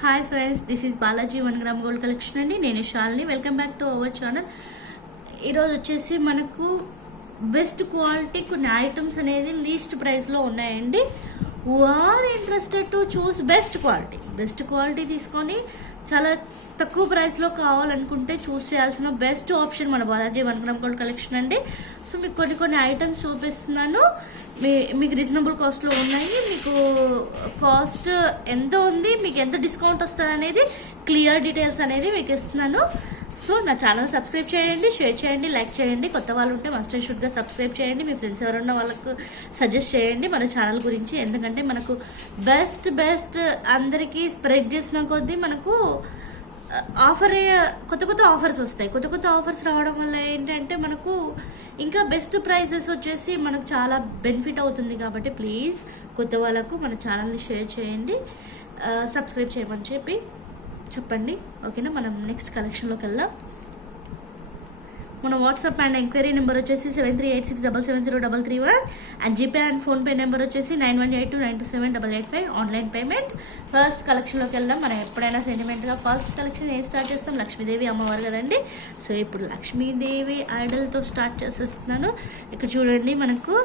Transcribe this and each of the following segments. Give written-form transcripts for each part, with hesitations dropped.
Hi friends, this is Balaji 1 gram gold collection అండి. నేను Shalini. Welcome back to our channel. ఈరోజు వచ్చేసి మనకు బెస్ట్ క్వాలిటీ కొన్ని ఐటమ్స్ అనేది లీస్ట్ ప్రైస్లో ఉన్నాయండి. Are interested to choose best quality తీసుకొని చాలా తక్కువ ప్రైస్లో కావాలనుకుంటే చూస్ చేయాల్సిన బెస్ట్ ఆప్షన్ మన బాలాజీ 1 గ్రామ్ గోల్డ్ కలెక్షన్ అండి. సో మీకు కొన్ని ఐటమ్స్ చూపిస్తున్నాను. మీకు రీజనబుల్ కాస్ట్లో ఉన్నాయి. మీకు కాస్ట్ ఎంత ఉంది, మీకు ఎంత డిస్కౌంట్ వస్తుంది అనేది క్లియర్ డీటెయిల్స్ అనేది మీకు ఇస్తున్నాను. సో నా ఛానల్ సబ్స్క్రైబ్ చేయండి, షేర్ చేయండి, లైక్ చేయండి. కొత్త వాళ్ళు ఉంటే మస్ట్ అండ్ షుడ్గా సబ్స్క్రైబ్ చేయండి. మీ ఫ్రెండ్స్ ఎవరున్న వాళ్ళకు సజెస్ట్ చేయండి మన ఛానల్ గురించి. ఎందుకంటే మనకు బెస్ట్ అందరికీ స్ప్రెడ్ చేసిన కొద్దీ మనకు కొత్త ఆఫర్స్ వస్తాయి. కొత్త ఆఫర్స్ రావడం వల్ల ఏంటంటే మనకు ఇంకా బెస్ట్ ప్రైజెస్ వచ్చేసి మనకు చాలా బెనిఫిట్ అవుతుంది. కాబట్టి ప్లీజ్ కొత్త వాళ్ళకు మన ఛానల్ని షేర్ చేయండి, సబ్స్క్రైబ్ చేయమని చెప్పండి. ఓకేనా? మనం నెక్స్ట్ కలెక్షన్లోకి వెళ్దాం. మన వాట్సాప్ అండ్ ఎంక్వైరీ నెంబర్ వచ్చేసి 7386770331 and GPay and PhonePe number వచ్చేసి 9182927885. Online payment. ఫస్ట్ కలెక్షన్లోకి వెళ్దాం. మనం ఎప్పుడైనా సెంటిమెంట్గా ఫస్ట్ కలెక్షన్ ఏం స్టార్ట్ చేస్తాం? లక్ష్మీదేవి అమ్మవారు కదండి. సో ఇప్పుడు లక్ష్మీదేవి ఐడల్తో స్టార్ట్ చేసేస్తున్నాను. ఇక్కడ చూడండి, మనకు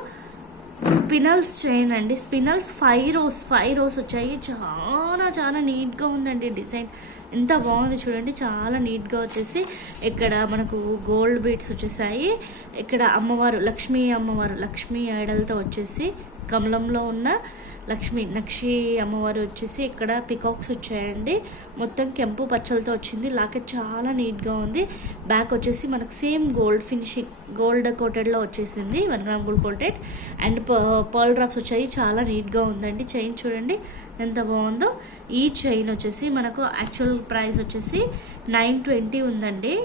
స్పినల్స్ చైన్ అండి. స్పినల్స్ 5 రోస్ వచ్చాయి. చాలా నీట్గా ఉందండి. డిజైన్ ఎంత బాగుంది చూడండి, చాలా నీట్గా వచ్చేసి ఇక్కడ మనకు గోల్డ్ బీడ్స్ వచ్చేసాయి. ఇక్కడ అమ్మవారు లక్ష్మీ ఐడల్తో వచ్చేసి కమలంలో ఉన్న నక్షి అమ్మవారు వచ్చేసి ఇక్కడ పికాక్స్ వచ్చాయండి. మొత్తం కెంపు పచ్చలతో వచ్చింది. లాకెట్ చాలా నీట్గా ఉంది. బ్యాక్ వచ్చేసి మనకు సేమ్ గోల్డ్ ఫినిషింగ్, గోల్డ్ కోటెడ్లో వచ్చేసింది. 1 gram gold coated and pearl drops వచ్చాయి. చాలా నీట్గా ఉందండి. చైన్ చూడండి ఎంత బాగుందో. ఈ చైన్ వచ్చేసి మనకు యాక్చువల్ ప్రైస్ వచ్చేసి 920 ఉందండి.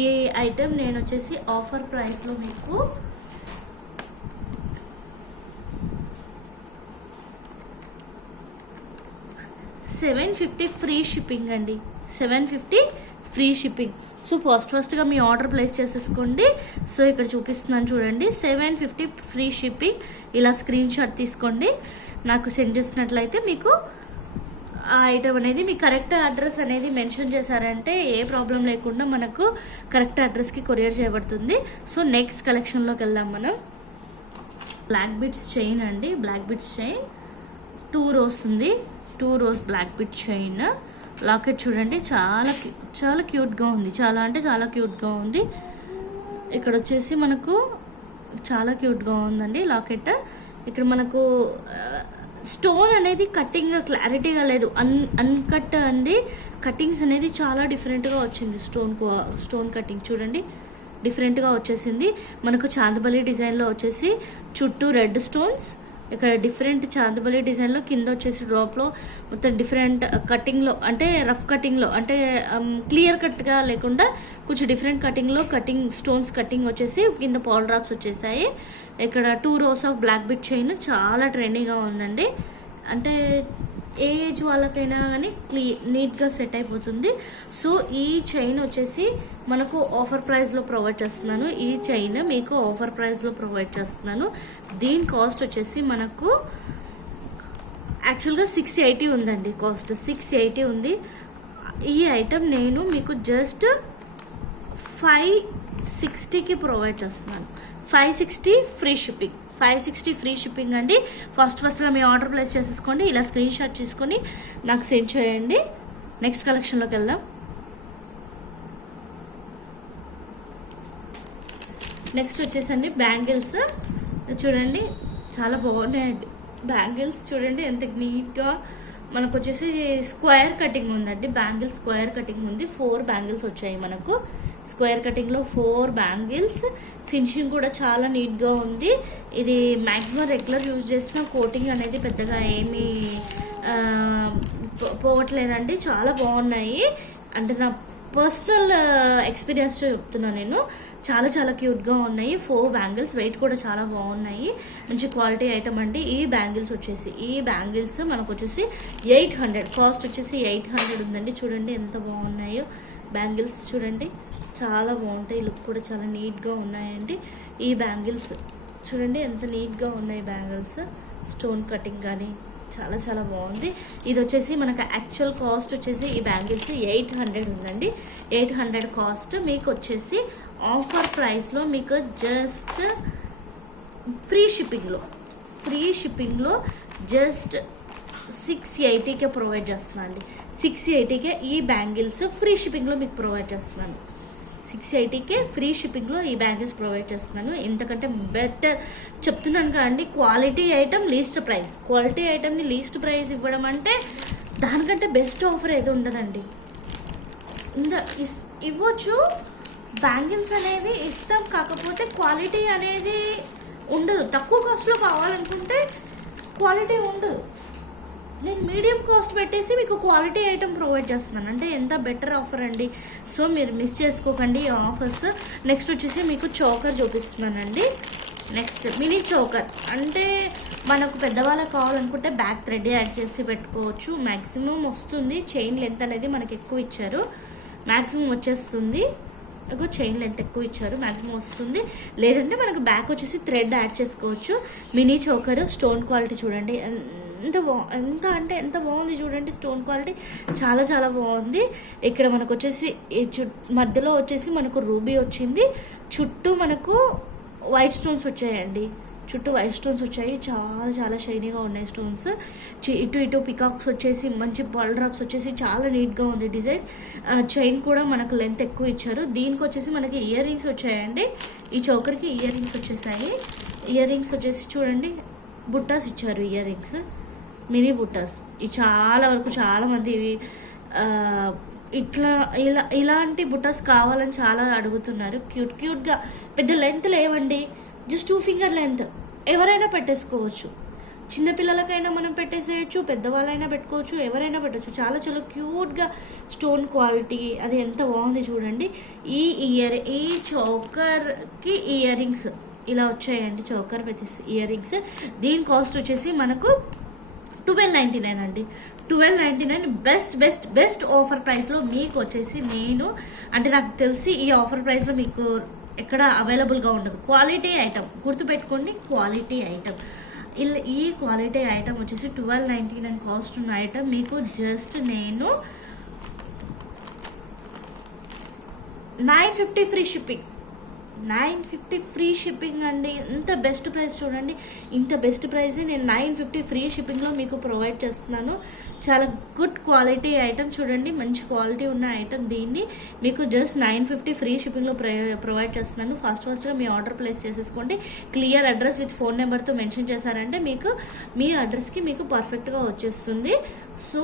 ఈ ఐటెం నేను వచ్చేసి ఆఫర్ ప్రైస్లో మీకు 750 ఫ్రీ షిప్పింగ్ అండి. 750 ఫ్రీ షిప్పింగ్. సో ఫస్ట్గా మీ ఆర్డర్ ప్లేస్ చేసేసుకోండి. సో ఇక్కడ చూపిస్తున్నాను చూడండి, 750 ఫ్రీ షిప్పింగ్. ఇలా స్క్రీన్ షాట్ తీసుకోండి, నాకు సెండ్ చేసినట్లయితే మీకు ఆ ఐటమ్ అనేది మీ కరెక్ట్ అడ్రస్ అనేది మెన్షన్ చేశారంటే ఏ ప్రాబ్లం లేకుండా మనకు కరెక్ట్ అడ్రస్కి కొరియర్ చేయబడుతుంది. సో నెక్స్ట్ కలెక్షన్లోకి వెళ్దాం మనం. బ్లాక్ బీడ్స్ చైన్ అండి. బ్లాక్ బీడ్స్ చైన్ 2 రోస్ ఉంది. 2 rows black bead chain. Locket చూడండి చాలా క్యూట్గా ఉంది. చాలా క్యూట్గా ఉంది. ఇక్కడ వచ్చేసి మనకు చాలా క్యూట్గా ఉందండి లాకెట్. ఇక్కడ మనకు స్టోన్ అనేది కటింగ్ క్లారిటీగా లేదు, అన్కట్ అండి. కటింగ్స్ అనేది చాలా డిఫరెంట్గా వచ్చింది. స్టోన్ కటింగ్ చూడండి డిఫరెంట్గా వచ్చేసింది. మనకు చాందబలి డిజైన్లో వచ్చేసి చుట్టూ రెడ్ స్టోన్స్. ఇక్కడ డిఫరెంట్ చాందబలి డిజైన్లో కింద వచ్చేసి డ్రాప్లో మొత్తం డిఫరెంట్ కటింగ్లో, అంటే రఫ్ కటింగ్లో, అంటే క్లియర్ కట్గా లేకుండా కొంచెం డిఫరెంట్ కటింగ్లో స్టోన్స్ కటింగ్ వచ్చేసి కింద పాల్ డ్రాప్స్ వచ్చేసాయి. ఇక్కడ 2 rows of black bit chain చాలా ట్రెండీగా ఉందండి. అంటే ఏ ఏజ్ వాళ్ళకైనా కానీ నీట్గా సెట్ అయిపోతుంది. సో ఈ చైన్ వచ్చేసి మనకు ఆఫర్ ప్రైస్లో ప్రొవైడ్ చేస్తున్నాను. ఈ చైన్ మీకు ఆఫర్ ప్రైస్లో ప్రొవైడ్ చేస్తున్నాను. దీని కాస్ట్ వచ్చేసి మనకు యాక్చువల్గా 680 ఉందండి. కాస్ట్ 680 ఉంది. ఈ ఐటెం నేను మీకు జస్ట్ 560కి ప్రొవైడ్ చేస్తున్నాను. 560 ఫ్రీ షిప్పింగ్. 560 ఫ్రీ షిప్పింగ్ అండి. ఫస్ట్గా మీ ఆర్డర్ ప్లేస్ చేసేసుకోండి. ఇలా స్క్రీన్ షాట్ తీసుకొని నాకు సెండ్ చేయండి. నెక్స్ట్ కలెక్షన్లోకి వెళ్దాం. నెక్స్ట్ వచ్చేసండి బ్యాంగిల్స్ చూడండి, చాలా బాగున్నాయండి. బ్యాంగిల్స్ చూడండి ఎంత నీట్గా మనకు వచ్చేసి స్క్వేర్ కటింగ్ ఉందండి. బ్యాంగిల్స్ స్క్వేర్ కటింగ్ ఉంది. 4 బ్యాంగిల్స్ వచ్చాయి మనకు. Square కటింగ్లో 4 bangles. ఫినిషింగ్ కూడా చాలా నీట్గా ఉంది. ఇది మ్యాక్సిమం రెగ్యులర్ యూజ్ చేసిన కోటింగ్ అనేది పెద్దగా ఏమీ పోవట్లేదండి. చాలా బాగున్నాయి. అంటే నా పర్సనల్ ఎక్స్పీరియన్స్ చెప్తున్నా నేను. చాలా క్యూట్గా ఉన్నాయి. 4 బ్యాంగిల్స్. వెయిట్ కూడా చాలా బాగున్నాయి. మంచి క్వాలిటీ ఐటమ్ అండి. ఈ బ్యాంగిల్స్ మనకు వచ్చేసి 800. కాస్ట్ వచ్చేసి 800 ఉందండి. చూడండి ఎంత బాగున్నాయో బ్యాంగిల్స్. చూడండి చాలా బాగుంటాయి. లుక్ కూడా చాలా నీట్గా ఉన్నాయండి. ఈ బ్యాంగిల్స్ చూడండి ఎంత నీట్గా ఉన్నాయి. బ్యాంగిల్స్ స్టోన్ కటింగ్ కానీ చాలా చాలా బాగుంది. ఇది వచ్చేసి మనకు యాక్చువల్ కాస్ట్ వచ్చేసి ఈ బ్యాంగిల్స్ 800 ఉందండి. 800 కాస్ట్. మీకు వచ్చేసి ఆఫర్ ప్రైస్లో మీకు జస్ట్ ఫ్రీ షిప్పింగ్లో జస్ట్ 680కే ప్రొవైడ్ చేస్తున్నాను అండి. 680కే ఈ బ్యాంగిల్స్ ఫ్రీ షిప్పింగ్లో మీకు ప్రొవైడ్ చేస్తున్నాను. 680కే ఫ్రీ షిప్పింగ్లో ఈ బ్యాంగిల్స్ ప్రొవైడ్ చేస్తున్నాను. ఎంతకంటే బెటర్ చెప్తున్నాను కదండి. క్వాలిటీ ఐటమ్ లీస్ట్ ప్రైస్ ఇవ్వడం అంటే దానికంటే బెస్ట్ ఆఫర్ ఏదో ఉండదండి. ఇవ్వచ్చు, బ్యాంగిల్స్ అనేవి ఇస్తాం, కాకపోతే క్వాలిటీ అనేది ఉండదు. తక్కువ కాస్ట్లో కావాలనుకుంటే క్వాలిటీ ఉండదు. నేను మీడియం కాస్ట్ పెట్టేసి మీకు క్వాలిటీ ఐటమ్ ప్రొవైడ్ చేస్తున్నాను అంటే ఎంత బెటర్ ఆఫర్ అండి. సో మీరు మిస్ చేసుకోకండి ఈ ఆఫర్స్. నెక్స్ట్ వచ్చేసి మీకు చోకర్ చూపిస్తున్నానండి. నెక్స్ట్ మినీ చోకర్ అంటే మనకు పెద్దవాళ్ళకి కావాలనుకుంటే బ్యాక్ థ్రెడ్ యాడ్ చేసి పెట్టుకోవచ్చు. మ్యాక్సిమం వస్తుంది. చైన్ లెంత్ అనేది మనకి ఎక్కువ ఇచ్చారు, మ్యాక్సిమం వచ్చేస్తుంది. చైన్ లెంత్ ఎక్కువ ఇచ్చారు, మ్యాక్సిమం వస్తుంది. లేదంటే మనకు బ్యాక్ వచ్చేసి థ్రెడ్ యాడ్ చేసుకోవచ్చు. మినీ చోకర్ స్టోన్ క్వాలిటీ చూడండి ఎంత బాగుంది చూడండి. స్టోన్ క్వాలిటీ చాలా చాలా బాగుంది. ఇక్కడ మనకు వచ్చేసి మధ్యలో వచ్చేసి మనకు రూబీ వచ్చింది, చుట్టూ మనకు వైట్ స్టోన్స్ వచ్చాయండి. చాలా చాలా షైనీగా ఉన్నాయి స్టోన్స్. ఇటు పికాక్స్ వచ్చేసి మంచి బాల్ డ్రాప్స్ వచ్చేసి చాలా నీట్గా ఉంది డిజైన్. చైన్ కూడా మనకు లెంత్ ఎక్కువ ఇచ్చారు. దీనికి వచ్చేసి మనకి ఇయర్ రింగ్స్ వచ్చాయండి. ఈ చోకర్కి ఇయర్ రింగ్స్ వచ్చేసాయి. ఇయర్ రింగ్స్ వచ్చేసి చూడండి బుట్టాస్ ఇచ్చారు. ఇయర్ రింగ్స్ మినీ బుట్టాస్. ఇవి చాలా వరకు చాలామంది ఇలాంటి బుట్టాస్ కావాలని చాలా అడుగుతున్నారు. క్యూట్గా పెద్ద లెంత్ లేవండి, జస్ట్ 2 ఫింగర్ లెంత్. ఎవరైనా పెట్టేసుకోవచ్చు, చిన్నపిల్లలకైనా మనం పెట్టేసేయచ్చు, పెద్దవాళ్ళైనా పెట్టుకోవచ్చు, ఎవరైనా పెట్టచ్చు. చాలా చాలా క్యూట్గా స్టోన్ క్వాలిటీ అది ఎంత బాగుంది చూడండి. ఈ చోకర్కి ఇయర్ రింగ్స్ ఇలా వచ్చాయండి. Choker with ear rings. దీని కాస్ట్ వచ్చేసి మనకు 1299 అండి. 1299 బెస్ట్ ఆఫర్ ప్రైస్లో మీకు వచ్చేసి నాకు తెలిసి ఈ ఆఫర్ ప్రైస్లో మీకు ఎక్కడ అవైలబుల్గా ఉండదు. క్వాలిటీ ఐటమ్ గుర్తుపెట్టుకోండి, క్వాలిటీ ఐటమ్. ఈ క్వాలిటీ ఐటమ్ వచ్చేసి 1299 కాస్ట్ ఉన్న ఐటమ్ మీకు just 950 free shipping. 950 free shipping అండి. ఇంత బెస్ట్ ప్రైస్ చూడండి. ఇంత బెస్ట్ ప్రైస్ నేను 950 ఫ్రీ షిప్పింగ్లో మీకు ప్రొవైడ్ చేస్తున్నాను. చాలా గుడ్ క్వాలిటీ ఐటమ్ చూడండి, మంచి క్వాలిటీ ఉన్న ఐటమ్. దీన్ని మీకు జస్ట్ 950 ఫ్రీ షిప్పింగ్లో ప్రొవైడ్ చేస్తున్నాను. ఫాస్ట్గా మీ ఆర్డర్ ప్లేస్ చేసేసుకోండి. క్లియర్ అడ్రస్ విత్ ఫోన్ నెంబర్తో మెన్షన్ చేశారంటే మీకు మీ అడ్రస్కి మీకు పర్ఫెక్ట్గా వచ్చేస్తుంది. సో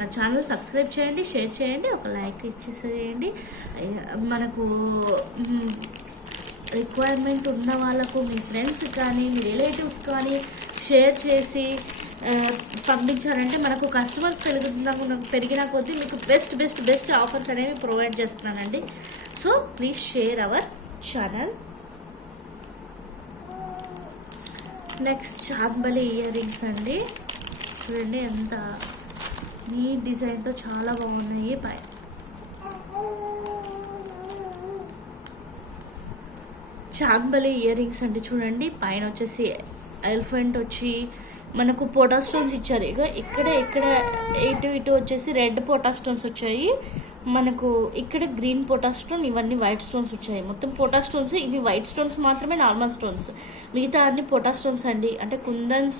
నా ఛానల్ సబ్స్క్రైబ్ చేయండి, షేర్ చేయండి, ఒక లైక్ ఇచ్చేసేయండి. మనకు రిక్వైర్మెంట్ ఉన్న వాళ్ళకు మీ ఫ్రెండ్స్ కానీ మీ రిలేటివ్స్ కానీ షేర్ చేసి పంపించారంటే మనకు కస్టమర్స్ పెరిగిన కొద్దీ మీకు బెస్ట్ ఆఫర్స్ అనేవి ప్రొవైడ్ చేస్తున్నానండి. So please share our channel. Next చాంబలి ఇయర్ రింగ్స్ అండి. చూడండి ఎంత నీట్ డిజైన్తో చాలా బాగున్నాయి. చాంబలి ఇయర్ రింగ్స్ అంటే చూడండి, పైన వచ్చేసి ఎలిఫెంట్ వచ్చి మనకు పోటా స్టోన్స్ ఇచ్చారు. ఇక్కడ ఇటు వచ్చేసి రెడ్ పోటా స్టోన్స్ వచ్చాయి. మనకు ఇక్కడ గ్రీన్ పోటా స్టోన్, ఇవన్నీ వైట్ స్టోన్స్ వచ్చాయి. మొత్తం పోటా స్టోన్స్. ఇవి వైట్ స్టోన్స్ మాత్రమే, నార్మల్ స్టోన్స్. మిగతా అన్ని పోటా స్టోన్స్ అండి. అంటే కుందన్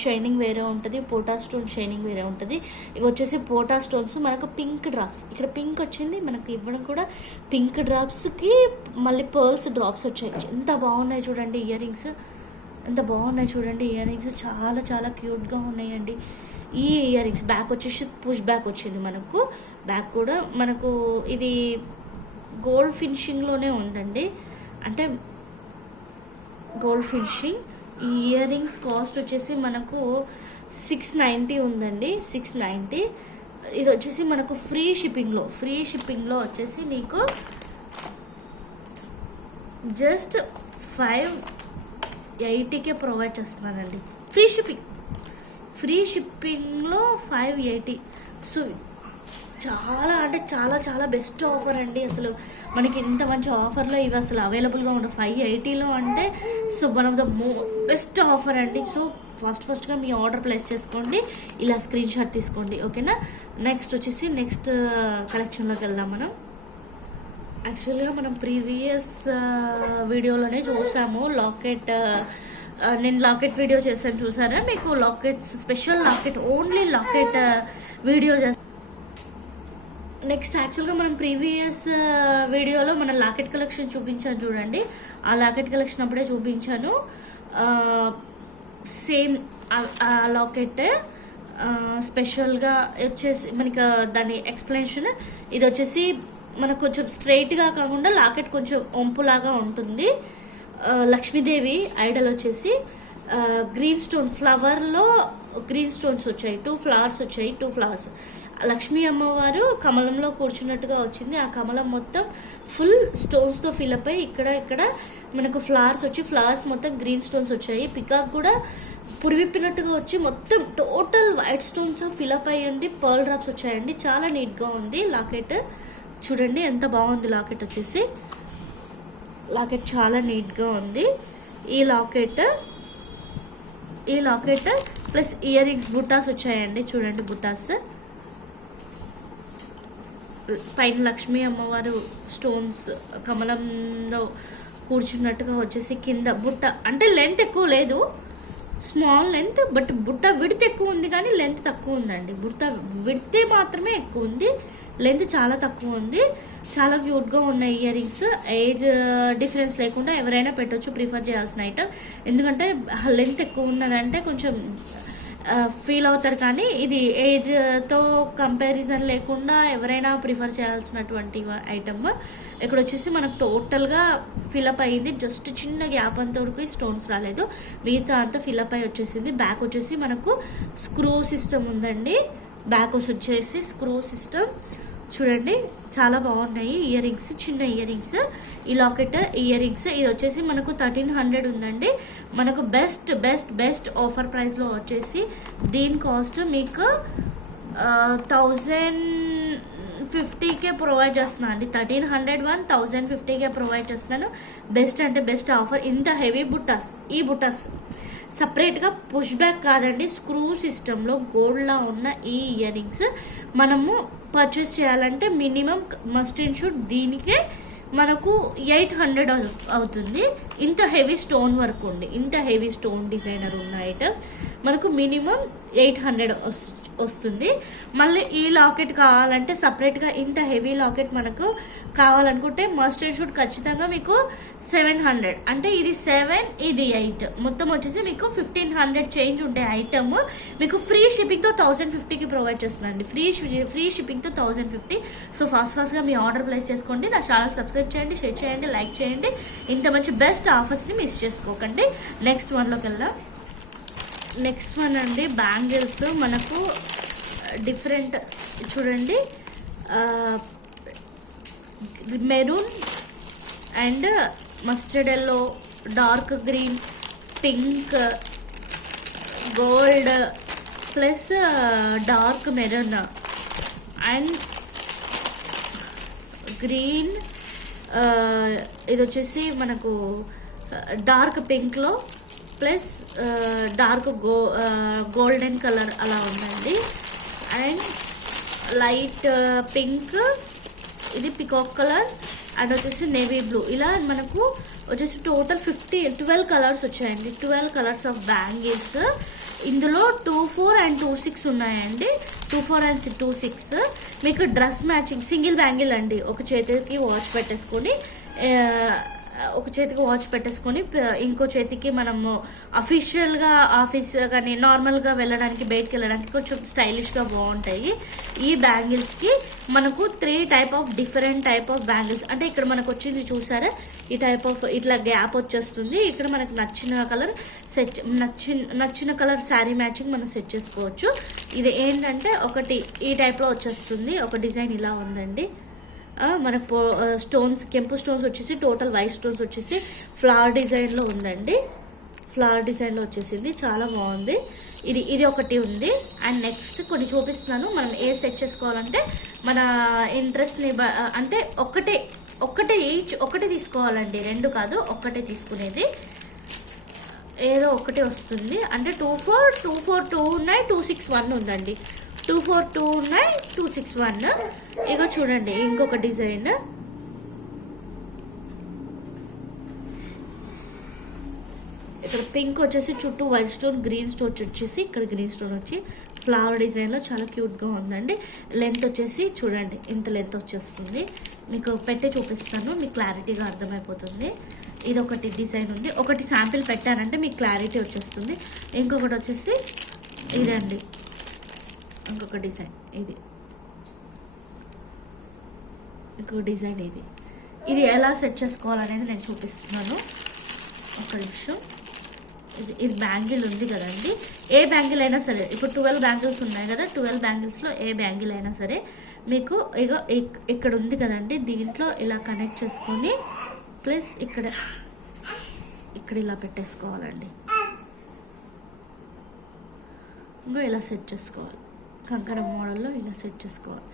షైనింగ్ వేరే ఉంటుంది, పోటా స్టోన్ షైనింగ్ వేరే ఉంటుంది. ఇవి వచ్చేసి పోటా స్టోన్స్. మనకు పింక్ డ్రాప్స్, ఇక్కడ పింక్ వచ్చింది మనకు ఇవ్వడం కూడా. పింక్ డ్రాప్స్కి మళ్ళీ పర్ల్స్ డ్రాప్స్ వచ్చాయి. ఎంత బాగున్నాయి చూడండి ఇయర్ రింగ్స్, ఎంత బాగున్నాయి చూడండి ఇయర్ రింగ్స్. చాలా చాలా క్యూట్గా ఉన్నాయండి ఈ ఇయర్ రింగ్స్. బ్యాక్ వచ్చేసి పుష్ బ్యాక్ వచ్చింది మనకు. బ్యాక్ కూడా మనకు ఇది గోల్డ్ ఫినిషింగ్లోనే ఉందండి, అంటే గోల్డ్ ఫినిషింగ్. ఈ ఇయర్ రింగ్స్ కాస్ట్ వచ్చేసి మనకు 690 ఉందండి, 690. ఇది వచ్చేసి మనకు ఫ్రీ షిప్పింగ్లో వచ్చేసి మీకు జస్ట్ 580కే ప్రొవైడ్ చేస్తున్నానండి. ఫ్రీ షిప్పింగ్లో 580. సో చాలా అంటే చాలా చాలా బెస్ట్ ఆఫర్ అండి. అసలు మనకి ఇంత మంచి ఆఫర్లో ఇవి అసలు అవైలబుల్గా ఉండవు. 580లో అంటే so one of the best offer అండి. సో ఫస్ట్గా మీ ఆర్డర్ ప్లేస్ చేసుకోండి, ఇలా స్క్రీన్ షాట్ తీసుకోండి, ఓకేనా. నెక్స్ట్ వచ్చేసి నెక్స్ట్ కలెక్షన్లోకి వెళ్దాం మనం. యాక్చువల్గా మనం ప్రీవియస్ వీడియోలోనే చూసాము లాకెట్. నేను లాకెట్ వీడియో చేశాను, చూసారా? మీకు lockets special locket, only locket video చేస్తాను. నెక్స్ట్ యాక్చువల్గా మనం ప్రీవియస్ వీడియోలో మన లాకెట్ కలెక్షన్ చూపించాను చూడండి. ఆ లాకెట్ కలెక్షన్ అప్పుడే చూపించాను. సేమ్ ఆ లాకెట్ స్పెషల్గా వచ్చేసి మనకి దాని ఎక్స్ప్లెనేషన్ ఇది వచ్చేసి మనకు కొంచెం స్ట్రైట్గా కాకుండా లాకెట్ కొంచెం వంపులాగా ఉంటుంది. లక్ష్మీదేవి ఐడల్ వచ్చేసి గ్రీన్ స్టోన్ ఫ్లవర్లో గ్రీన్ స్టోన్స్ వచ్చాయి, 2 ఫ్లవర్స్ వచ్చాయి, 2 ఫ్లవర్స్. లక్ష్మీ అమ్మవారు కమలంలో కూర్చున్నట్టుగా వచ్చింది. ఆ కమలం మొత్తం ఫుల్ స్టోన్స్తో ఫిలప్ అయ్యి ఇక్కడ మనకు ఫ్లవర్స్ వచ్చి ఫ్లవర్స్ మొత్తం గ్రీన్ స్టోన్స్ వచ్చాయి. పికాక్ కూడా పురివిప్పినట్టుగా వచ్చి మొత్తం టోటల్ వైట్ స్టోన్స్ ఫిలప్ అయ్యి ఉండి పర్ల్ డ్రాప్స్ వచ్చాయండి. చాలా నీట్గా ఉంది లాకెట్. చూడండి ఎంత బాగుంది లాకెట్ వచ్చేసి. లాకెట్ చాలా నీట్గా ఉంది. ఈ లాకెట్ ప్లస్ ఇయర్ రింగ్స్ బుట్టాస్ వచ్చాయండి. చూడండి బుట్టాస్ పైన లక్ష్మీ అమ్మవారు స్టోన్స్ కమలంలో కూర్చున్నట్టుగా వచ్చేసి కింద బుట్ట. అంటే లెంత్ ఎక్కువ లేదు, స్మాల్ లెంత్, బట్ బుట్ట విడ్త్ ఎక్కువ ఉంది కానీ లెంత్ తక్కువ ఉందండి. బుట్ట విడ్త్ మాత్రమే ఎక్కువ ఉంది, లెంత్ చాలా తక్కువ ఉంది. చాలా క్యూట్గా ఉన్నాయి ఇయర్ రింగ్స్. ఏజ్ డిఫరెన్స్ లేకుండా ఎవరైనా పెట్టవచ్చు, ప్రిఫర్ చేయాల్సిన ఐటమ్. ఎందుకంటే లెంత్ ఎక్కువ ఉన్నదంటే కొంచెం ఫీల్ అవుతారు, కానీ ఇది ఏజ్తో కంపారిజన్ లేకుండా ఎవరైనా ప్రిఫర్ చేయాల్సినటువంటి ఐటమ్. ఇక్కడ వచ్చేసి మనకు టోటల్గా ఫిలప్ అయ్యింది. జస్ట్ చిన్న గ్యాప్ అంత వరకు స్టోన్స్ రాలేదు, మిగతా అంతా ఫిలప్ అయ్యి వచ్చేసింది. బ్యాక్ వచ్చేసి మనకు స్క్రూ సిస్టమ్ ఉందండి. బ్యాక్ వచ్చేసి స్క్రూ సిస్టమ్ చూడండి చాలా బాగున్నాయి. ఇయర్ రింగ్స్, చిన్న ఇయర్ రింగ్స్, ఈ లాకెట్ ఇయర్ రింగ్స్. ఇది వచ్చేసి మనకు 1300 ఉందండి. మనకు బెస్ట్ ఆఫర్ ప్రైస్లో వచ్చేసి దీని కాస్ట్ మీకు 1050కే ప్రొవైడ్ చేస్తున్నాను అండి. 1300 1050కే ప్రొవైడ్ చేస్తున్నాను. బెస్ట్ అంటే బెస్ట్ ఆఫర్. ఇంత హెవీ బుట్టాస్, ఈ బుట్టాస్ సపరేట్గా పుష్ బ్యాక్ కాదండి, స్క్రూ సిస్టంలో గోల్డ్లా ఉన్న ఈ ఇయర్ రింగ్స్ మనము పర్చేస్ చేయాలంటే మినిమం మస్ట్ అండ్ షుడ్ దీనికే మనకు 800 అవుతుంది. ఇంత హెవీ స్టోన్ వర్క్ ఉంది, ఇంత హెవీ స్టోన్ డిజైనర్ ఉన్న ఐటమ్ మనకు మినిమం 800 వస్తుంది. మళ్ళీ ఈ లాకెట్ కావాలంటే సపరేట్గా ఇంత హెవీ లాకెట్ మనకు కావాలనుకుంటే మస్ట్ అండ్ షుడ్ ఖచ్చితంగా మీకు 700, అంటే ఇది 7 ఇది 8 మొత్తం వచ్చేసి మీకు 1500 చేంజ్ ఉండే ఐటమ్ మీకు ఫ్రీ షిప్పింగ్తో 1050కి ప్రొవైడ్ చేస్తుందండి. ఫ్రీ షిప్పింగ్తో 1050. సో ఫాస్ట్గా మీ ఆర్డర్ ప్లేస్ చేసుకోండి. నా ఛానల్ సబ్స్క్రైబ్ చేయండి, షేర్ చేయండి, లైక్ చేయండి. ఇంత మంచి బెస్ట్ ఆఫర్స్ని మిస్ చేసుకోకండి. నెక్స్ట్ వన్లోకి వెళ్దాం. నెక్స్ట్ వన్ అండి బ్యాంగిల్స్. మనకు డిఫరెంట్ చూడండి, maroon and mustard yellow, dark green, pink, gold plus dark maroon and green. ఇది వచ్చేసి మనకు డార్క్ పింక్లో ప్లస్ డార్క్ గోల్డెన్ కలర్ అలా ఉందండి. అండ్ లైట్ పింక్, ఇది పికాక్ కలర్ అండ్ వచ్చేసి నేవీ బ్లూ. ఇలా మనకు వచ్చేసి టోటల్ 12 కలర్స్ వచ్చాయండి. 12 కలర్స్ ఆఫ్ బ్యాంగిల్స్. ఇందులో 24 and 26 ఉన్నాయండి. 24 and 26 మీకు డ్రెస్ మ్యాచింగ్ సింగిల్ బ్యాంగిల్ అండి. ఒక చేతికి వాచ్ పెట్టేసుకొని ఇంకో చేతికి మనము అఫీషియల్గా ఆఫీస్ కానీ నార్మల్గా వెళ్ళడానికి, బయటకు వెళ్ళడానికి కొంచెం స్టైలిష్గా బాగుంటాయి. ఈ బ్యాంగిల్స్కి మనకు 3 డిఫరెంట్ టైప్ ఆఫ్ బ్యాంగిల్స్. అంటే ఇక్కడ మనకు వచ్చింది చూసారా, ఈ టైప్ ఆఫ్ ఇట్లా గ్యాప్ వచ్చేస్తుంది. ఇక్కడ మనకు నచ్చిన కలర్ నచ్చిన కలర్ శారీ మ్యాచింగ్ మనం సెట్ చేసుకోవచ్చు. ఇది ఏంటంటే ఒకటి ఈ టైప్లో వచ్చేస్తుంది. ఒక డిజైన్ ఇలా ఉందండి. మనకు స్టోన్స్, కెంపు స్టోన్స్ వచ్చేసి టోటల్ వైట్ స్టోన్స్ వచ్చేసి ఫ్లవర్ డిజైన్లో ఉందండి. ఫ్లవర్ డిజైన్లో వచ్చేసింది, చాలా బాగుంది. ఇది ఒకటి ఉంది. అండ్ నెక్స్ట్ కొన్ని చూపిస్తున్నాను. మనం ఏ సెట్ చేసుకోవాలంటే మన ఇంట్రెస్ట్ని అంటే ఒకటే ఒకటే తీసుకోవాలండి, 2 కాదు, ఒక్కటే తీసుకునేది. ఏదో ఒకటే వస్తుంది అంటే 242 ఉన్నాయి, 261 ఉందండి. 242 ఉన్నాయి, 261. ఇగో చూడండి ఇంకొక డిజైన్. ఇక్కడ పింక్ వచ్చేసి చుట్టూ వైట్ స్టోన్, గ్రీన్ స్టోన్ వచ్చేసి ఇక్కడ గ్రీన్ స్టోన్ వచ్చి ఫ్లవర్ డిజైన్లో చాలా క్యూట్గా ఉందండి. లెంత్ వచ్చేసి చూడండి ఇంత లెంత్ వచ్చేస్తుంది. మీకు పెట్టి చూపిస్తాను, మీకు క్లారిటీగా అర్థమైపోతుంది. ఇది ఒకటి డిజైన్ ఉంది, ఒకటి శాంపిల్ పెట్టానంటే మీకు క్లారిటీ వచ్చేస్తుంది. ఇంకొకటి వచ్చేసి ఇదండి, ఇంకొక డిజైన్ ఇది, ఇంకొక డిజైన్ ఇది. ఇది ఎలా సెట్ చేసుకోవాలనేది నేను చూపిస్తున్నాను, ఒక నిమిషం. ఇది బ్యాంగిల్ ఉంది కదండి, ఏ బ్యాంగిల్ అయినా సరే, ఇప్పుడు 12 బ్యాంగిల్స్ ఉన్నాయి కదా, 12 బ్యాంగిల్స్లో ఏ బ్యాంగిల్ అయినా సరే మీకు ఇగో ఇక్కడ ఉంది కదండి, దీంట్లో ఇలా కనెక్ట్ చేసుకొని ప్లస్ ఇక్కడ ఇలా పెట్టేసుకోవాలండి. ఇంకో ఇలా సెట్ చేసుకోవాలి, కంకణం మోడల్లో ఇలా సెట్ చేసుకోవాలి.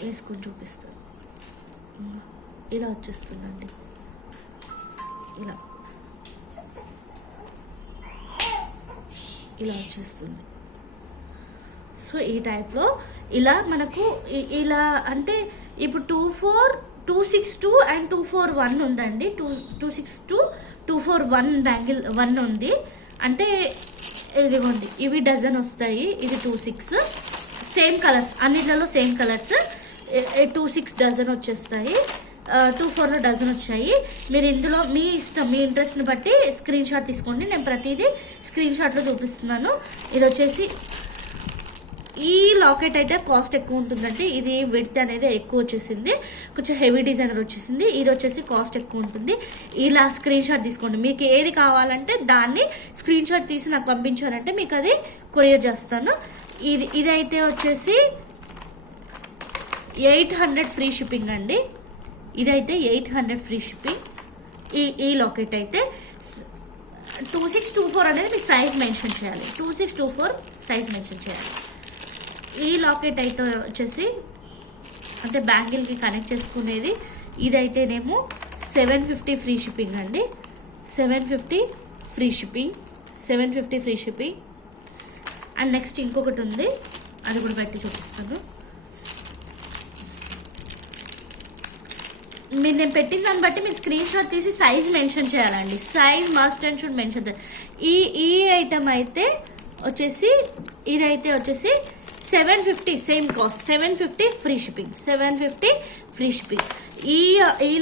వేసుకొని చూపిస్తాను. ఇలా వచ్చేస్తుందండి, ఇలా వచ్చేస్తుంది. సో ఈ టైప్లో ఇలా మనకు ఇలా అంటే ఇప్పుడు 262 అండ్ 241 ఉందండి. 262 241 బ్యాంగిల్ 1 ఉంది. అంటే ఇదిగోండి ఇవి డజన్ వస్తాయి. ఇది 26 సేమ్ కలర్స్, అన్నిట్లలో సేమ్ కలర్స్. 26 డజన్ వచ్చేస్తాయి, 24లో డజన్ వచ్చాయి. మీరు ఇందులో మీ ఇష్టం, మీ ఇంట్రెస్ట్ని బట్టి స్క్రీన్ షాట్ తీసుకోండి. నేను ప్రతిదీ స్క్రీన్ షాట్లో చూపిస్తున్నాను. ఇది వచ్చేసి ఈ లాకెట్ అయితే కాస్ట్ ఎక్కువ ఉంటుందండి. ఇది విడ్త్ అనేది ఎక్కువ వచ్చేసింది, కొంచెం హెవీ డిజైనర్ వచ్చేసింది. ఇది వచ్చేసి కాస్ట్ ఎక్కువ ఉంటుంది. ఇలా స్క్రీన్ షాట్ తీసుకోండి. మీకు ఏది కావాలంటే దాన్ని స్క్రీన్ షాట్ తీసి నాకు పంపించారంటే మీకు అది కొరియర్ చేస్తాను. ఇదైతే వచ్చేసి 800 ఫ్రీ షిప్పింగ్ అండి. ఇదైతే 800 ఫ్రీ షిప్పింగ్. ఈ లాకెట్ అయితే 2624 అనేది మీ సైజ్ మెన్షన్ చేయాలి, 2624 సైజ్ మెన్షన్ చేయాలి. ఈ లాకెట్ అయితే వచ్చేసి అంటే బ్యాంగిల్కి కనెక్ట్ చేసుకునేది. ఇదైతేనేమో 750 ఫ్రీ షిప్పింగ్ అండి. 750 free shipping, 750 free shipping. And next ఇంకొకటి ఉంది, అది కూడా పెట్టి చూపిస్తాను. నేను పెట్టిన దాన్ని బట్టి మీరు స్క్రీన్ షాట్ తీసి సైజ్ మెన్షన్ చేయాలండి. Size must and should mention. ఈ ఐటమ్ అయితే వచ్చేసి ఇదైతే వచ్చేసి 750 same cost, 750 free shipping, 750 free shipping. ఈ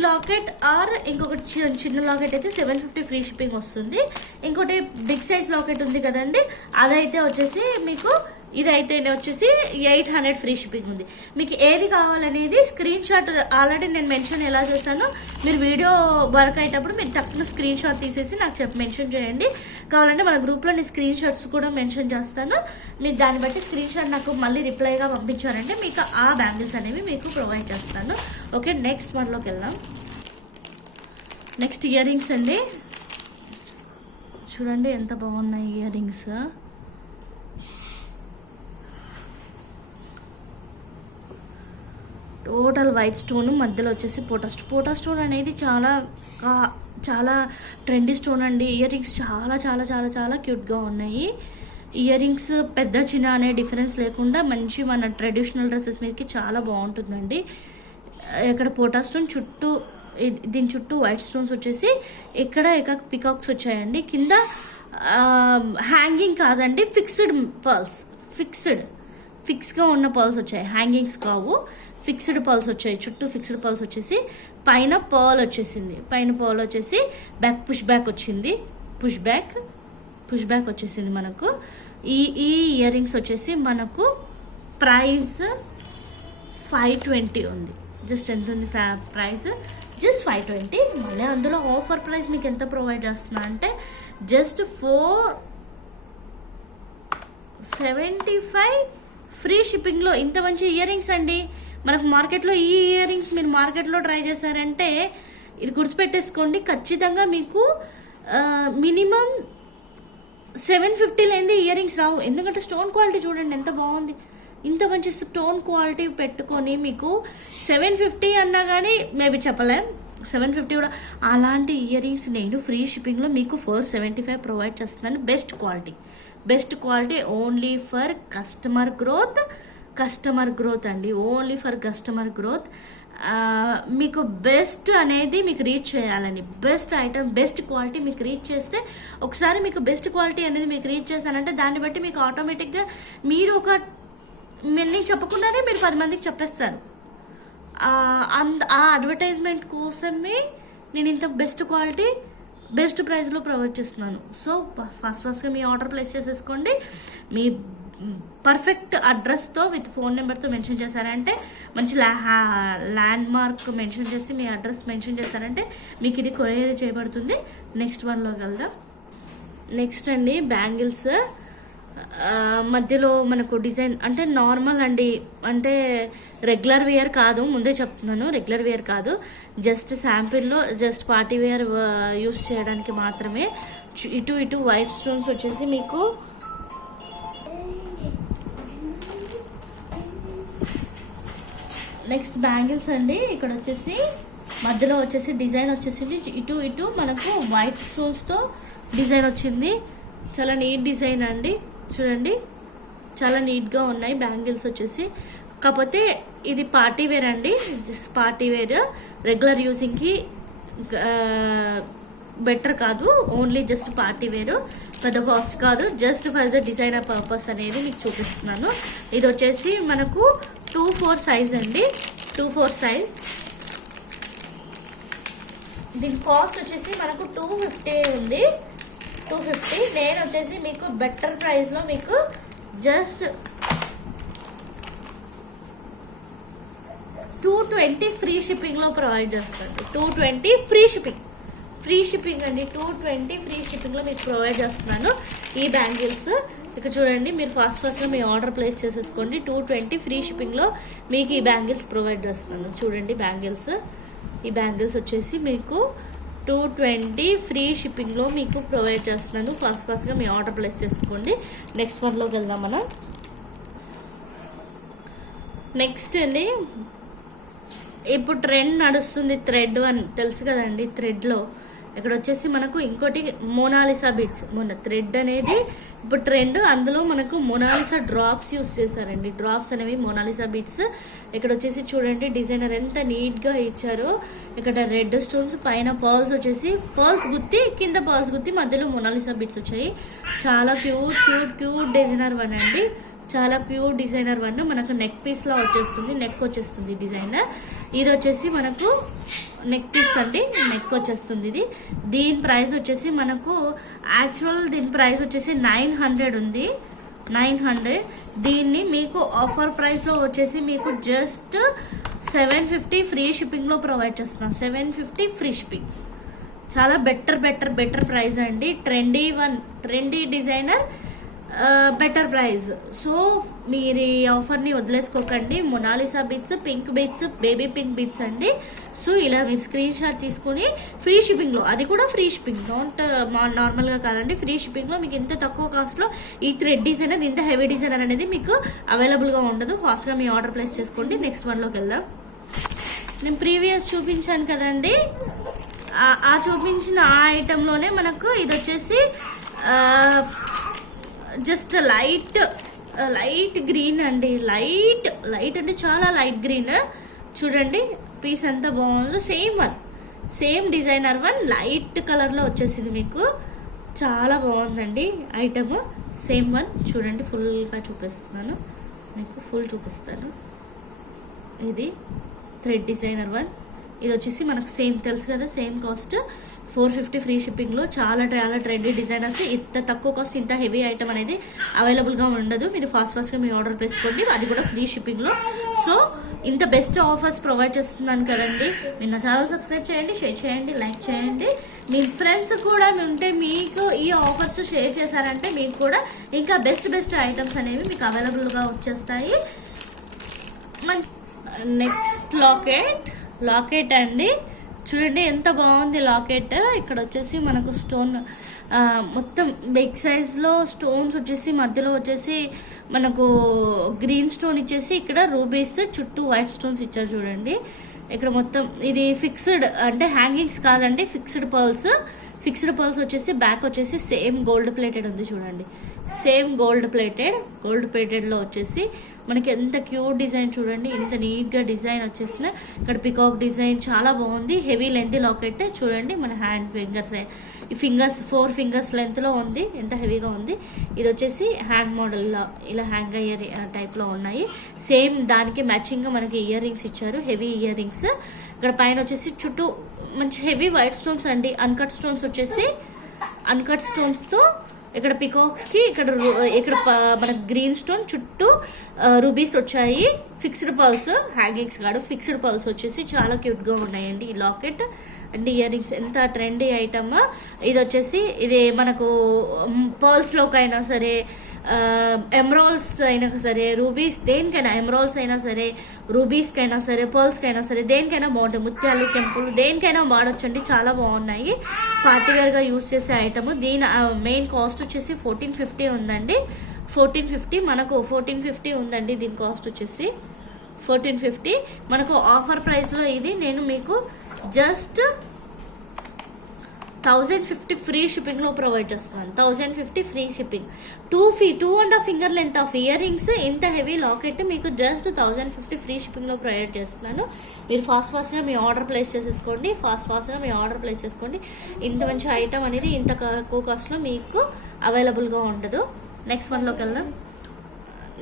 లాకెట్ ఆర్ ఇంకొకటి చిన్న లాకెట్ అయితే 750 ఫ్రీ షిప్పింగ్ వస్తుంది. ఇంకోటి బిగ్ సైజ్ లాకెట్ ఉంది కదండి, అదైతే వచ్చేసి మీకు ఇదైతే వచ్చేసి 800 ఫ్రీ షిప్పింగ్ ఉంది. మీకు ఏది కావాలనేది స్క్రీన్ షాట్ ఆల్రెడీ నేను మెన్షన్ ఎలా చేశానో మీరు వీడియో వర్క్ అయ్యేటప్పుడు మీరు తక్కువ స్క్రీన్ షాట్ తీసేసి నాకు మెన్షన్ చేయండి. కావాలంటే మన గ్రూప్లో నేను స్క్రీన్ షాట్స్ కూడా మెన్షన్ చేస్తాను. మీరు దాన్ని బట్టి స్క్రీన్ షాట్ నాకు మళ్ళీ రిప్లైగా పంపించారంటే మీకు ఆ బ్యాంగిల్స్ అనేవి మీకు ప్రొవైడ్ చేస్తాను. ఓకే, నెక్స్ట్ వన్లోకి వెళ్దాం. నెక్స్ట్ ఇయర్ రింగ్స్ అండి. చూడండి ఎంత బాగున్నాయి ear rings. Total white stone, మధ్యలో వచ్చేసి పోటా స్టోన్ అనేది చాలా ట్రెండీ స్టోన్ అండి. ఇయర్ రింగ్స్ చాలా చాలా చాలా చాలా క్యూట్గా ఉన్నాయి. ఇయర్ రింగ్స్ పెద్ద చిన్న అనే డిఫరెన్స్ లేకుండా మంచి మన ట్రెడిషనల్ డ్రెస్సెస్ మీదకి చాలా బాగుంటుందండి. ఇక్కడ పోటా స్టోన్ చుట్టూ, దీని చుట్టూ వైట్ స్టోన్స్ వచ్చేసి ఇక్కడ పికాక్స్ వచ్చాయండి. కింద హ్యాంగింగ్ కాదండి, ఫిక్స్డ్ పర్ల్స్, ఫిక్స్గా ఉన్న పర్ల్స్ వచ్చాయి, హ్యాంగింగ్స్ కావు, ఫిక్స్డ్ పర్ల్స్ వచ్చాయి. చుట్టూ ఫిక్స్డ్ పర్ల్స్ వచ్చేసి పైన పర్ల్ వచ్చేసింది. పైన పర్ల్ వచ్చేసి పుష్ బ్యాక్ వచ్చింది, పుష్ బ్యాక్ వచ్చేసింది మనకు. ఈ ఇయర్ రింగ్స్ వచ్చేసి మనకు ప్రైస్ 520 ఉంది. జస్ట్ ఎంత ఉంది ప్రైస్? జస్ట్ 520. మళ్ళీ అందులో ఆఫర్ ప్రైస్ మీకు ఎంత ప్రొవైడ్ చేస్తున్నా అంటే జస్ట్ 475 ఫ్రీ షిప్పింగ్లో ఇంత మంచి ఇయర్ రింగ్స్ అండి. మనకు మార్కెట్లో ఈ ఇయర్ రింగ్స్ మీరు మార్కెట్లో ట్రై చేశారంటే ఇది గుర్తుపెట్టేసుకోండి, ఖచ్చితంగా మీకు మినిమం 750 లేనిది ఇయర్ రింగ్స్ రావు. ఎందుకంటే స్టోన్ క్వాలిటీ చూడండి ఎంత బాగుంది, ఇంత మంచి స్టోన్ క్వాలిటీ పెట్టుకొని మీకు 750 అన్నా కానీ మేబీ చెప్పలేం, 750 కూడా. అలాంటి ఇయర్ రింగ్స్ నేను ఫ్రీ షిప్పింగ్లో మీకు 475 ప్రొవైడ్ చేస్తున్నాను. Best quality only for customer growth అండి, ఓన్లీ ఫర్ కస్టమర్ గ్రోత్. మీకు బెస్ట్ అనేది మీకు రీచ్ చేయాలండి. బెస్ట్ ఐటమ్, బెస్ట్ క్వాలిటీ మీకు రీచ్ చేస్తే, ఒకసారి మీకు బెస్ట్ క్వాలిటీ అనేది మీకు రీచ్ చేశానంటే దాన్ని బట్టి మీకు ఆటోమేటిక్గా మీరు నేను చెప్పకుండానే మీరు 10 మందికి చెప్పేస్తారు. ఆ అడ్వర్టైజ్మెంట్ కోసమే నేను ఇంత బెస్ట్ క్వాలిటీ బెస్ట్ ప్రైస్లో ప్రొవైడ్ చేస్తున్నాను. సో ఫస్ట్గా మీ ఆర్డర్ ప్లేస్ చేసేసుకోండి. మీ పర్ఫెక్ట్ అడ్రస్తో విత్ ఫోన్ నెంబర్తో మెన్షన్ చేశారంటే, మంచి ల్యాండ్ మార్క్ మెన్షన్ చేసి మీ అడ్రస్ మెన్షన్ చేశారంటే మీకు ఇది కొరియర్ చేయబడుతుంది. నెక్స్ట్ వన్లోకి వెళ్దాం. నెక్స్ట్ అండి బ్యాంగిల్స్. మధ్యలో మనకు డిజైన్ అంటే నార్మల్ అండి, అంటే రెగ్యులర్ వేర్ కాదు, ముందే చెప్తున్నాను, రెగ్యులర్ వేర్ కాదు, జస్ట్ శాంపిల్లో జస్ట్ పార్టీ వేర్ యూస్ చేయడానికి మాత్రమే. ఇటు వైట్ స్టోన్స్ వచ్చేసి మీకు నెక్స్ట్ బ్యాంగిల్స్ అండి. ఇక్కడ వచ్చేసి మధ్యలో వచ్చేసి డిజైన్ వచ్చేసింది, ఇటు మనకు వైట్ స్టోన్స్తో డిజైన్ వచ్చింది. చాలా నీట్ డిజైన్ అండి, చూడండి చాలా నీట్గా ఉన్నాయి బ్యాంగిల్స్ వచ్చేసి. కాకపోతే ఇది పార్టీ వేర్ అండి, జస్ట్ పార్టీ వేర్, రెగ్యులర్ యూజింగ్కి బెటర్ కాదు, ఓన్లీ జస్ట్ పార్టీ వేరు, పెద్ద కాస్ట్ కాదు, just for the designer purpose అనేది మీకు చూపిస్తున్నాను. ఇది వచ్చేసి మనకు 2/4 సైజ్ అండి, 2/4 సైజ్. దీని కాస్ట్ వచ్చేసి మనకు 250 ఉంది, 250. నేను వచ్చేసి మీకు బెటర్ ప్రైస్లో మీకు జస్ట్ 220 ఫ్రీ షిప్పింగ్లో ప్రొవైడ్ చేస్తాను. 220 ఫ్రీ షిప్పింగ్ అండి, 220 ఫ్రీ షిప్పింగ్లో మీకు ప్రొవైడ్ చేస్తున్నాను ఈ బ్యాంగిల్స్. ఇక్కడ చూడండి, మీరు ఫాస్ట్గా మీ ఆర్డర్ ప్లేస్ చేసేసుకోండి. 220 ఫ్రీ షిప్పింగ్లో మీకు ఈ బ్యాంగిల్స్ ప్రొవైడ్ చేస్తున్నాను. చూడండి ఈ బ్యాంగిల్స్ వచ్చేసి మీకు 220 ఫ్రీ షిప్పింగ్లో మీకు ప్రొవైడ్ చేస్తున్నాను. ఫాస్ట్గా మీ ఆర్డర్ ప్లేస్ చేసుకోండి. నెక్స్ట్ వన్లోకి వెళ్దాం మనం. నెక్స్ట్ అండి, ఇప్పుడు ట్రెండ్ నడుస్తుంది, థ్రెడ్ అని తెలుసు కదండి. థ్రెడ్లో ఇక్కడ వచ్చేసి మనకు ఇంకోటి మోనాలిసా బీడ్స్. థ్రెడ్ అనేది ఇప్పుడు ట్రెండ్, అందులో మనకు మోనాలిసా డ్రాప్స్ యూస్ చేశారండి. డ్రాప్స్ అనేవి మోనాలిసా బీడ్స్. ఇక్కడ వచ్చేసి చూడండి డిజైనర్ ఎంత నీట్గా ఇచ్చారో. ఇక్కడ రెడ్ స్టోన్స్, పైన పర్ల్స్ వచ్చేసి పర్ల్స్ గుత్తి, కింద పర్ల్స్ గుత్తి, మధ్యలో మోనాలిసా బీడ్స్ వచ్చాయి. చాలా క్యూట్ డిజైనర్ వన్ అండి, చాలా క్యూట్ డిజైనర్ వన్. మనకు నెక్ పీస్లా వచ్చేస్తుంది, నెక్ వచ్చేస్తుంది డిజైనర్. ఇది వచ్చేసి మనకు నెక్ పీస్ అండి, నెక్ వచ్చేస్తుంది ఇది. దీని ప్రైస్ వచ్చేసి మనకు దీని ప్రైస్ వచ్చేసి 900 ఉంది, 900. దీన్ని మీకు ఆఫర్ ప్రైస్లో వచ్చేసి మీకు జస్ట్ 750 ఫ్రీ షిప్పింగ్లో ప్రొవైడ్ చేస్తున్నాం. 750 ఫ్రీ షిప్పింగ్. చాలా బెటర్ ప్రైస్ అండి. Trendy designer, better price. So మీరు ఈ ఆఫర్ని వదిలేసుకోకండి. Mona Lisa beads, pink beads, baby pink beads అండి. సో ఇలా మీరు స్క్రీన్ షాట్ తీసుకుని ఫ్రీ షిప్పింగ్లో, అది కూడా ఫ్రీ షిప్పింగ్, నార్మల్గా కాదండి, ఫ్రీ షిప్పింగ్లో మీకు ఇంత తక్కువ కాస్ట్లో ఈ థ్రెడ్ డిజైనర్, ఇంత హెవీ డిజైనర్ అనేది మీకు అవైలబుల్గా ఉండదు. ఫాస్ట్గా మీ ఆర్డర్ ప్లేస్ చేసుకోండి. నెక్స్ట్ వన్లోకి వెళ్దాం. నేను ప్రీవియస్ చూపించాను కదండి, ఆ చూపించిన ఆ ఐటెంలోనే మనకు ఇది వచ్చేసి జస్ట్ లైట్ గ్రీన్ అండి, లైట్ అంటే చాలా లైట్ గ్రీన్. చూడండి పీస్ ఎంత బాగుందో, సేమ్ డిజైనర్ వన్ లైట్ కలర్లో వచ్చేసింది మీకు. చాలా బాగుందండి ఐటమ్, సేమ్ వన్. చూడండి ఫుల్గా చూపిస్తున్నాను మీకు, ఫుల్ చూపిస్తాను. ఇది థ్రెడ్ డిజైనర్ వన్. ఇది వచ్చేసి మనకు సేమ్ తెలుసు కదా, సేమ్ కాస్ట్ 450 ఫ్రీ షిప్పింగ్లో. చాలా ట్రెండీ డిజైనర్స్. ఇంత తక్కువ కాస్ట్, ఇంత హెవీ ఐటమ్ అనేది అవైలబుల్గా ఉండదు. మీరు ఫాస్ట్గా మీ ఆర్డర్ చేసుకోండి, అది కూడా ఫ్రీ షిప్పింగ్లో. సో ఇంత బెస్ట్ ఆఫర్స్ ప్రొవైడ్ చేస్తున్నాను కదండి. మీరు నా ఛానల్ సబ్స్క్రైబ్ చేయండి, షేర్ చేయండి, లైక్ చేయండి. మీ ఫ్రెండ్స్ కూడా ఉంటే మీకు ఈ ఆఫర్స్ షేర్ చేశారంటే మీకు కూడా ఇంకా బెస్ట్ ఐటమ్స్ అనేవి మీకు అవైలబుల్గా వచ్చేస్తాయి. నెక్స్ట్ లాకెట్ అండి. చూడండి ఎంత బాగుంది లాకెట్. ఇక్కడ వచ్చేసి మనకు మొత్తం బిగ్ సైజ్లో స్టోన్స్ వచ్చేసి మధ్యలో వచ్చేసి మనకు గ్రీన్ స్టోన్ ఇచ్చేసి ఇక్కడ రూబీస్ చుట్టూ వైట్ స్టోన్స్ ఇచ్చారు చూడండి. ఇక్కడ మొత్తం ఇది ఫిక్స్డ్ అంటే హ్యాంగింగ్స్ కాదండి, ఫిక్స్డ్ పర్ల్స్ వచ్చేసి బ్యాక్ వచ్చేసి సేమ్ గోల్డ్ ప్లేటెడ్ ఉంది చూడండి. సేమ్ గోల్డ్ ప్లేటెడ్లో వచ్చేసి మనకి ఎంత క్యూట్ డిజైన్ చూడండి, ఎంత నీట్గా డిజైన్ వచ్చేసిన. ఇక్కడ పికాక్ డిజైన్ చాలా బాగుంది. హెవీ లెంత్ లాకెట్ చూడండి, మన హ్యాండ్ ఫింగర్స్ ఈ ఫింగర్స్ 4 ఫింగర్స్ లెంత్లో ఉంది, ఎంత హెవీగా ఉంది. ఇది వచ్చేసి హ్యాంగ్ మోడల్లో ఇలా హ్యాంగ్ అయ్యే టైప్లో ఉన్నాయి. సేమ్ దానికి మ్యాచింగ్గా మనకి ఇయర్ రింగ్స్ ఇచ్చారు, హెవీ ఇయర్ రింగ్స్. ఇక్కడ పైన వచ్చేసి చుట్టూ మంచి హెవీ వైట్ స్టోన్స్ అండి. అన్కట్ స్టోన్స్తో ఇక్కడ పికాక్స్కి ఇక్కడ మనకు గ్రీన్ స్టోన్ చుట్టూ రూబీస్ వచ్చాయి. ఫిక్స్డ్ పర్ల్స్, హ్యాంగింగ్స్ కాదు, ఫిక్స్డ్ పర్ల్స్ వచ్చేసి చాలా క్యూట్గా ఉన్నాయండి. ఈ లాకెట్ అండ్ ఇయర్ రింగ్స్ ఎంత ట్రెండీ ఐటమ్. ఇది వచ్చేసి ఇది మనకు పర్ల్స్లోకైనా సరే, ఎమరాల్డ్స్ అయినా సరే, రూబీస్ దేనికైనా, ఎమరాల్డ్స్ అయినా సరే, రూబీస్కైనా సరే, పర్ల్స్కైనా సరే, దేనికైనా బాగుంటాయి. ముత్యాలు, కెంపులు దేనికైనా వాడొచ్చండి, చాలా బాగున్నాయి. పార్టీవేర్గా యూజ్ చేసే ఐటమ్. దీని మెయిన్ కాస్ట్ వచ్చేసి 1450 ఉందండి. 1450 మనకు 1450 ఉందండి దీని కాస్ట్ వచ్చేసి 1450. మనకు ఆఫర్ ప్రైస్లో ఇది నేను మీకు జస్ట్ 1050 ఫ్రీ షిప్పింగ్లో ప్రొవైడ్ చేస్తున్నాను. 1050 free shipping. 2.5 finger length of ear rings, ఇంత హెవీ లాకెట్ మీకు జస్ట్ 1050 ఫ్రీ షిప్పింగ్లో ప్రొవైడ్ చేస్తున్నాను. మీరు ఫాస్ట్గా మీ ఆర్డర్ ప్లేస్ చేసేసుకోండి. ఇంత మంచి ఐటమ్ అనేది ఇంత తక్కువ కాస్ట్లో మీకు అవైలబుల్గా ఉండదు. నెక్స్ట్ వన్లోకి వెళ్దాం.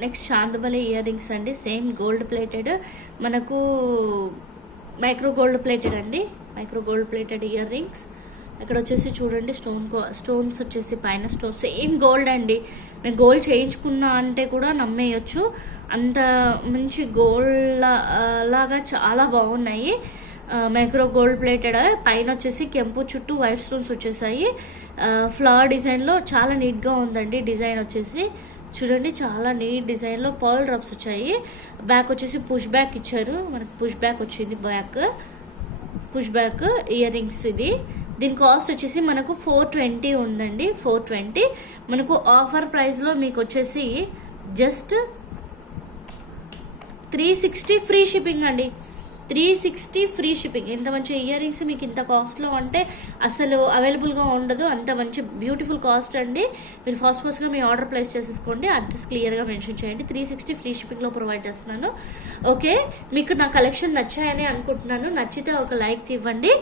నెక్స్ట్ చాందబలి ఇయర్ రింగ్స్ అండి. సేమ్ గోల్డ్ ప్లేటెడ్, మనకు micro gold plated ear rings. ఇక్కడ వచ్చేసి చూడండి స్టోన్స్ వచ్చేసి పైన స్టోన్స్ సేమ్ గోల్డ్ అండి. నేను గోల్డ్ చేయించుకున్నా అంటే కూడా నమ్మేయచ్చు, అంత మంచి గోల్డ్ లాగా చాలా బాగున్నాయి. మైక్రో గోల్డ్ ప్లేటెడ్, పైన వచ్చేసి కెంపు చుట్టూ వైట్ స్టోన్స్ వచ్చేసాయి. ఫ్లవర్ డిజైన్లో చాలా నీట్గా ఉందండి. డిజైన్ వచ్చేసి చూడండి, చాలా నీట్ డిజైన్లో పర్ల్ డ్రాప్స్ వచ్చాయి. బ్యాక్ వచ్చేసి పుష్ బ్యాక్ ఇచ్చారు, మనకు పుష్ బ్యాక్ వచ్చింది. పుష్ బ్యాక్ ఇయర్ రింగ్స్ ఇది. దీని కాస్ట్ వచ్చేసి మనకు 420 ఉందండి. 420 మనకు ఆఫర్ ప్రైస్లో మీకు వచ్చేసి జస్ట్ 360 ఫ్రీ షిప్పింగ్ అండి. 360 ఫ్రీ షిప్పింగ్. ఇంత మంచి ఇయర్ రింగ్స్ మీకు ఇంత కాస్ట్లో అంటే అసలు అవైలబుల్గా ఉండదు. అంత మంచి బ్యూటిఫుల్ కాస్ట్ అండి. మీరు ఫాస్ట్గా మీ ఆర్డర్ ప్లేస్ చేసేసుకోండి. అడ్రస్ క్లియర్గా మెన్షన్ చేయండి. 360 ఫ్రీ షిప్పింగ్లో ప్రొవైడ్ చేస్తున్నాను. ఓకే, మీకు నా కలెక్షన్ నచ్చాయని అనుకుంటున్నాను. నచ్చితే ఒక లైక్ ఇవ్వండి.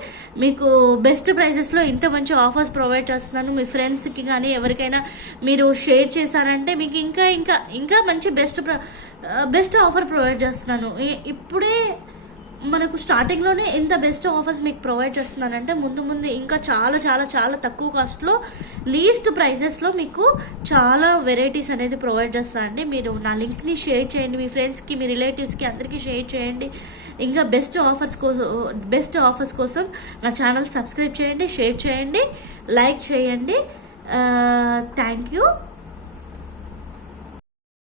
మీకు బెస్ట్ ప్రైజెస్లో ఇంత మంచి ఆఫర్స్ ప్రొవైడ్ చేస్తున్నాను. మీ ఫ్రెండ్స్కి కానీ ఎవరికైనా మీరు షేర్ చేశారంటే మీకు ఇంకా మంచి బెస్ట్ ఆఫర్ ప్రొవైడ్ చేస్తున్నాను. ఇప్పుడే మనకు స్టార్టింగ్లోనే ఎంత బెస్ట్ ఆఫర్స్ మీకు ప్రొవైడ్ చేస్తున్నానంటే ముందు ఇంకా చాలా చాలా చాలా తక్కువ కాస్ట్లో లీస్ట్ ప్రైజెస్లో మీకు చాలా వెరైటీస్ అనేది ప్రొవైడ్ చేస్తానండి. మీరు నా లింక్ని షేర్ చేయండి, మీ ఫ్రెండ్స్కి, మీ రిలేటివ్స్కి అందరికీ షేర్ చేయండి. ఇంకా బెస్ట్ ఆఫర్స్ కోసం నా ఛానల్ సబ్స్క్రైబ్ చేయండి, షేర్ చేయండి, లైక్ చేయండి. Thank you.